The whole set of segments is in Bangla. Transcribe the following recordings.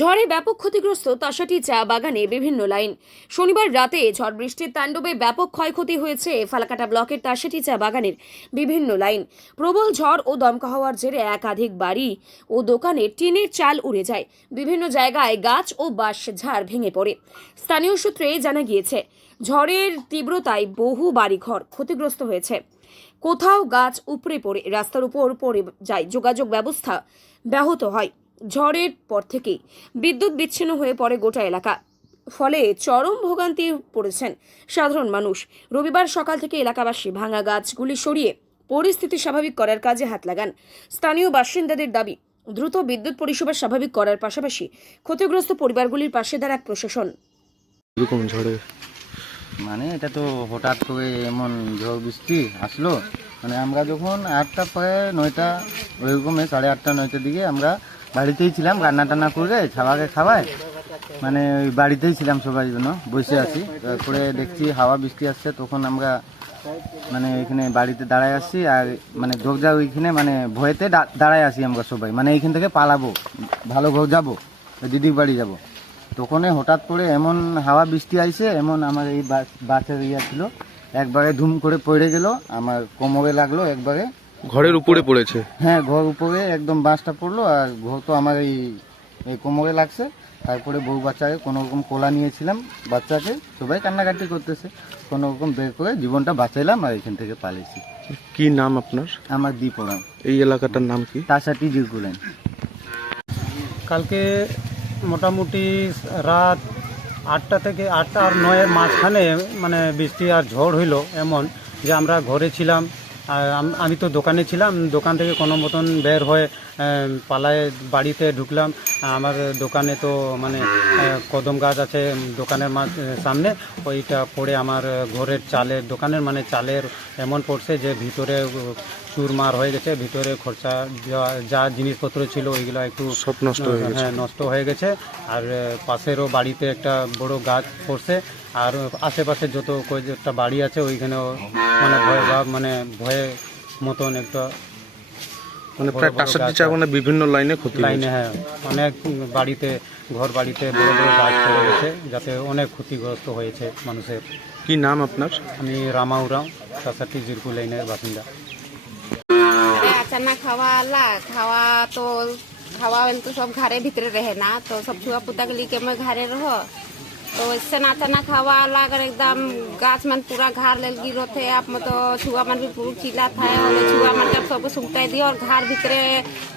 ঝড়ে ব্যাপক ক্ষতিগ্রস্ত তাসাটি চা বাগানে বিভিন্ন লাইন। শনিবার রাতে ঝড় বৃষ্টির তাণ্ডবে ব্যাপক ক্ষয়ক্ষতি হয়েছে ফালাকাটা ব্লকের তাসাটি চা বাগানের বিভিন্ন লাইন। প্রবল ঝড় ও দমকা হওয়ার জেরে একাধিক বাড়ি ও দোকানের টিনের চাল উড়ে যায়। বিভিন্ন জায়গায় গাছ ও বাঁশ ঝাড় ভেঙে পড়ে। স্থানীয় সূত্রে জানা গিয়েছে, ঝড়ের তীব্রতায় বহু বাড়িঘর ক্ষতিগ্রস্ত হয়েছে। কোথাও গাছ উপড়ে পড়ে রাস্তার উপর পড়ে যায়, যোগাযোগ ব্যবস্থা ব্যাহত হয়। ঝড়ের পর থেকেই বিদ্যুৎ বিচ্ছিন্ন হয়ে পড়ে গোটা এলাকা, ফলে চরম ভোগান্তি পড়েছেন সাধারণ মানুষ। রবিবার সকাল থেকে এলাকাবাসী ভাঙা গাছগুলি সরিয়ে পরিস্থিতি স্বাভাবিক করার কাজে হাত লাগান। স্থানীয় বাসিন্দাদের দাবি, দ্রুত বিদ্যুৎ পরিষেবা স্বাভাবিক করার পাশাপাশি ক্ষতিগ্রস্ত পরিবারগুলির পাশে দাঁড়াক প্রশাসন। এরকম ঝড়ে এটা তো হঠাৎ করে এমন ঝড় বৃষ্টি আসলো। আমরা যখন 8টা পরে 9টা ওইরকমে 8:30 9টার দিকে আমরা বাড়িতেই ছিলাম, রান্না টান্না করে ছাওয়াকে খাওয়ায় ওই বাড়িতেই ছিলাম, সবাই জন্য বসে আছি। তারপরে দেখছি হাওয়া বৃষ্টি আসছে, তখন আমরা এখানে বাড়িতে দাঁড়ায় আসছি। আর দরজা ওইখানে ভয়েতে দাঁড়ায় আসি আমরা সবাই, এইখান থেকে পালাবো, ভালো ঘর যাবো, দিদির বাড়ি যাব। তখনই হঠাৎ করে এমন হাওয়া বৃষ্টি আইছে, এমন আমার এই বাসের ছিল, একবারে ধুম করে পড়ে গেল, আমার কোমরে লাগলো একবারে। ঘরের উপরে পড়েছে? হ্যাঁ, ঘর উপরে একদম বাসটা পড়লো, আর ঘর তো আমার এই কোমরে লাগছে। তারপরে বউ বাচ্চাকে কোনো রকম কোলা নিয়েছিলাম, বাচ্চাকে সবাই কান্নাকাটি করতেছে, কোনো রকম বের করে জীবনটা বাঁচাইলাম আর এখান থেকে পালিয়েছি। কি নাম আপনার? আমার দীপরাম। এই এলাকাটার নাম কি? তাসাটি জিরকুলেন। কালকে মোটামুটি রাত 8টা থেকে 8টা আর 9-এর মাঝখানে বৃষ্টি আর ঝড় হইল, এমন যে আমরা ঘরে ছিলাম। আর আমি তো দোকানে ছিলাম, দোকান থেকে কোনো মতন বের হয়ে পালায় বাড়িতে ঢুকলাম। আমার দোকানে তো কদম গাছ আছে দোকানের সামনে, ওইটা পড়ে আমার ঘরের চালের দোকানের চালের এমন পড়ছে যে ভিতরে চুরমার হয়ে গেছে, ভিতরে খরচা যা জিনিসপত্র ছিল ওইগুলো একটু সব নষ্ট হয়ে গেছে। হ্যাঁ, নষ্ট হয়ে গেছে। আর পাশেরও বাড়িতে একটা বড় গাছ পড়ছে, আর আশেপাশে যত কয়েকটা বাড়ি আছে ওইখানেও ভয়ে মতন একটা প্রায় তাসাটি চা বাগানে বিভিন্ন লাইনে ক্ষতি লাইনে, হ্যাঁ, অনেক বাড়িতে ঘর বাড়িতে বড় বড় গাছ পড়ে গেছে, যাতে অনেক ক্ষতিগ্রস্ত হয়েছে মানুষের। কি নাম আপনার? আমি রামাউরাও, তাসাটি জিরকু লাইনের বাসিন্দা। अचानक खावा तो सब घरे भीतरे रहे ना, तो सब छुआ पुता के लिए मैं घरे रहो, तो इससे अचानक हवा आला अगर एकदम गाछ मन पूरा घर ले गिरो थे। आप तो छुआ मन भी पूरा चिल्ला था, और छुआ मन का सब सुनता दिया, और घर भीतरे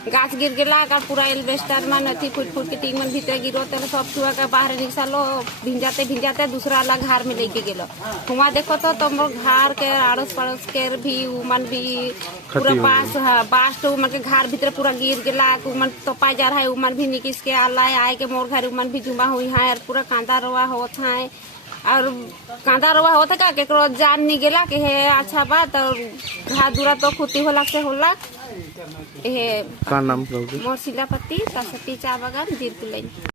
गाछ गिर गला, अगर पूरा एल्वेस्टर मन अथी फुट के टीम मन भीतरे गिरो, तो सब छुआ का बाहर निकालो, भिंजाते दूसरा वाला घर में लेके गेलो। हुआ देखो तो तुम घर के आड़ोस पड़ोस के भी उमन भी पूरा बास तो उमन के घर भीतर पूरा गिर गला, उमन तो पाई जा रहा है, उमन भी निकिस के आला आए के मोर घर उमन भी जुमा हुई है, और पूरा कांदा रवा होता है, और कांदा रवा होता का केकरो जान नहीं गेला के है अच्छा बात, और घा दूरा तो खुती होला से होला। का नाम? मोर शिलापति, तासाटी चा बागान, जिरकुलेन।